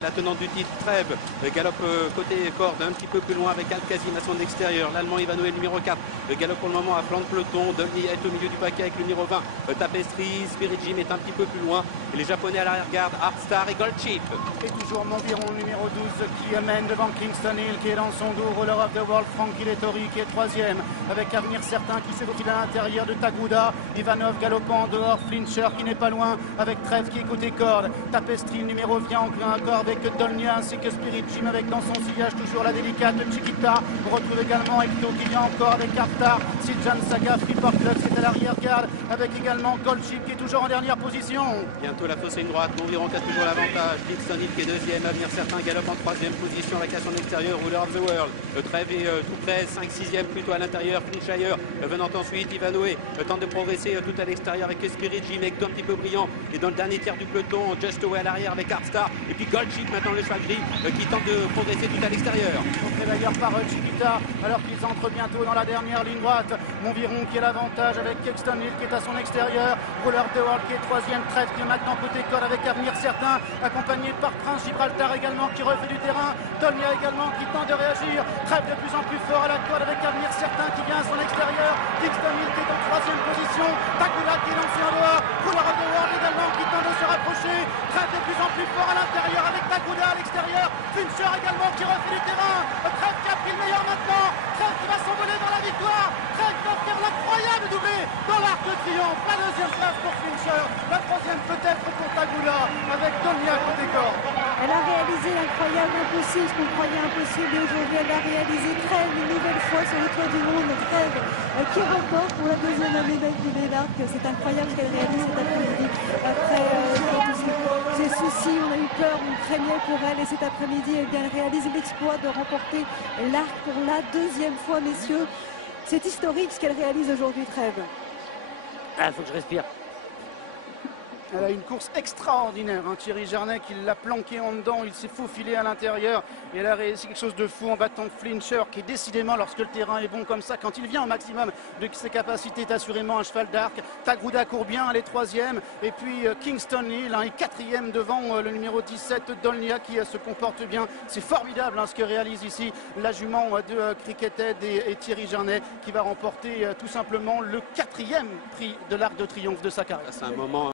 La tenante du titre, Trèves, galope côté corde un petit peu plus loin avec Alcazine à son extérieur. L'Allemand Ivanoé, le numéro 4, galope pour le moment à flanc de peloton. Dolny est au milieu du paquet avec le numéro 20. Tapestry, Spirit Jim est un petit peu plus loin. Et les Japonais à l'arrière-garde, Artstar et Goldchip. Et toujours Monviron, numéro 12, qui mène devant Kingston Hill, qui est dans son dos. Roller of the World, Frankie Lettori, qui est troisième, avec Avenir Certain qui se faufile à l'intérieur de Taguda. Ivanov galopant en dehors, Flincher qui n'est pas loin, avec Trèves qui est côté corde. Tapestry, le numéro vient en accord avec Dolny, ainsi que Spirit Jim avec dans son sillage toujours la délicate Chiquita. On retrouve également Ecto qui vient encore avec Artar, Siljan Saga, Freeport Club qui est à l'arrière-garde, avec également Goldchip qui est toujours en dernière position. Bientôt la fausse ligne droite, Monviron qui a toujours l'avantage. Kingston Hill qui est deuxième, Avenir Certain galope en troisième position avec à son extérieur Ruler of the World. Trèves est tout près, 5-6e plutôt à l'intérieur. Finchire venant ensuite, Ivanoé tente de progresser tout à l'extérieur avec Spirit Jim, Ecto un petit peu brillant. Et dans le dernier tiers du peloton, Just Away à l'arrière avec Artstar. Et puis Goldchip maintenant le cheval gris qui tente de progresser tout à l'extérieur. Montré d'ailleurs par Chiquita alors qu'ils entrent bientôt dans la dernière ligne droite. Monviron qui a l'avantage avec Kingston Hill qui est à son extérieur. Roller de World qui est troisième. Trèves qui est maintenant côté corde avec Avenir Certain, accompagné par Prince Gibraltar également qui refait du terrain. Dolny également qui tente de réagir. Trèves de plus en plus fort à la corde avec Avenir Certain qui vient à son extérieur. Kingston Hill qui est en troisième position. Taguda qui est lancé en dehors. Roller of the World également qui tente de se rapprocher. Trèves de plus en plus fort à l'intérieur avec Taguda à l'extérieur. Fincher également qui refait du terrain. Trèves qui a pris le meilleur maintenant. Trèves qui va s'envoler dans la victoire. Trèves qui va faire l'incroyable doublé dans l'Arc de Triomphe. La deuxième place pour Fincher. La troisième peut-être pour Taguda avec Dolny à côté corde. Elle a réalisé l'incroyable impossible, ce qu'on croyait impossible. Et aujourd'hui, elle a réalisé Trèves une nouvelle fois sur le toit du monde. Trèves qui remporte pour la deuxième année d'affilée l'Arc. C'est incroyable ce qu'elle réalise cet après-midi. Après ces soucis, on a eu peur, on craignait pour elle. Et cet après-midi, elle réalise l'exploit de remporter l'Arc pour la deuxième fois, messieurs. C'est historique ce qu'elle réalise aujourd'hui, Trèves. Ah, faut que je respire. Elle a une course extraordinaire, hein. Thierry Jarnet qui l'a planqué en dedans, il s'est faufilé à l'intérieur et elle a réussi quelque chose de fou en battant Flincher qui décidément lorsque le terrain est bon comme ça, quand il vient au maximum de ses capacités, est assurément un cheval d'arc. Taguda court bien, elle est troisième et puis Kingston Hill est quatrième devant le numéro 17 Dolny qui se comporte bien. C'est formidable hein, ce que réalise ici la jument de Crickethead et Thierry Jarnet qui va remporter tout simplement le quatrième prix de l'Arc de Triomphe de sa carrière. C'est un moment